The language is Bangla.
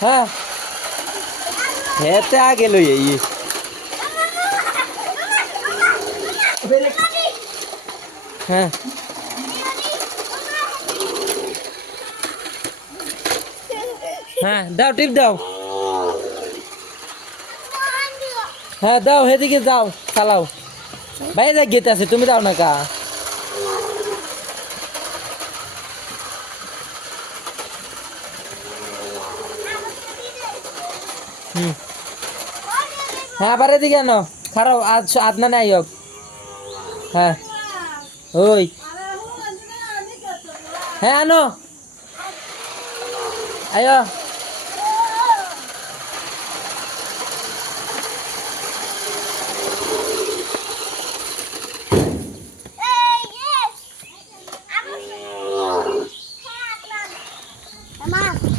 হ্যাঁ হেতে আগে লই এই হ্যাঁ হ্যাঁ দাও টিপ দাও হ্যাঁ দাও হেদিকে যাও চালাও ভাই যা গেতে আছে তুমি দাও না কা হুম হ্যাঁ আবার এদিকে আনো খারাপ আজ আদনা নাই হোক হ্যাঁ ওই হ্যাঁ আনো আয়ো Mama.